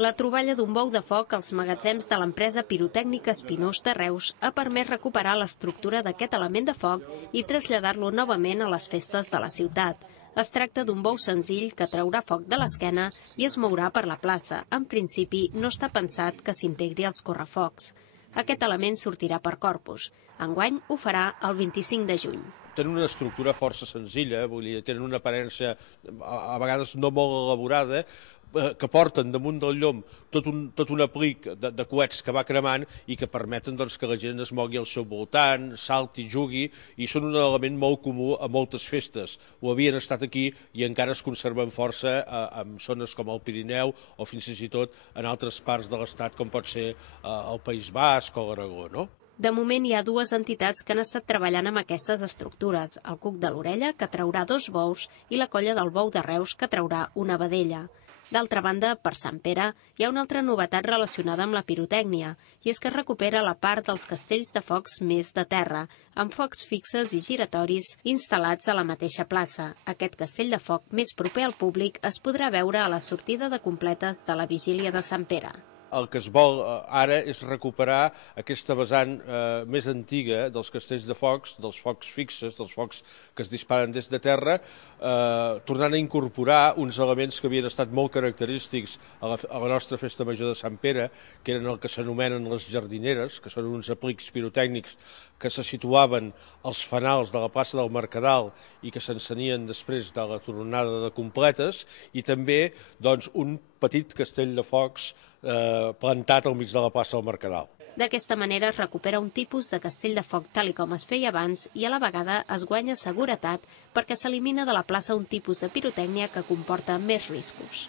La troballa d'un bou de foc als magatzems de l'empresa pirotècnica Espinós de Reus ha permès recuperar l'estructura d'aquest element de foc i traslladar-lo novament a les festes de la ciutat. Es tracta d'un bou senzill que traurà foc de l'esquena i es mourà per la plaça. En principi, no està pensat que s'integri als correfocs. Aquest element sortirà per Corpus. Enguany ho farà el 25 de juny. Tenen una estructura força senzilla, tenen una aparença a vegades no molt elaborada, que porten damunt del llom tot un aplic de coets que va cremant i que permeten que la gent es mogui al seu voltant, salti, jugui, i són un element molt comú a moltes festes. Ho havien estat aquí i encara es conserven força en zones com el Pirineu o fins i tot en altres parts de l'Estat, com pot ser el País Basc o l'Aragó, no? De moment hi ha dues entitats que han estat treballant amb aquestes estructures, el Cuc de l'Orella, que traurà 2 bous, i la Colla del Bou de Reus, que traurà una vedella. D'altra banda, per Sant Pere, hi ha una altra novetat relacionada amb la pirotècnia, i és que es recupera la part dels castells de focs més de terra, amb focs fixes i giratoris instal·lats a la mateixa plaça. Aquest castell de foc més proper al públic es podrà veure a la sortida de completes de la vigília de Sant Pere. El que es vol ara és recuperar aquesta vessant més antiga dels castells de focs, dels focs fixes, dels focs que es disparen des de terra, tornant a incorporar uns elements que havien estat molt característics a la nostra festa major de Sant Pere, que eren el que s'anomenen les jardineres, que són uns aplics pirotècnics que se situaven als fanals de la plaça del Mercadal i que s'encenien després de la tornada de completes, i també un petit castell de focs plantat al mig de la plaça del Mercadal. D'aquesta manera es recupera un tipus de castell de foc tal com es feia abans i a la vegada es guanya seguretat perquè s'elimina de la plaça un tipus de pirotècnia que comporta més riscos.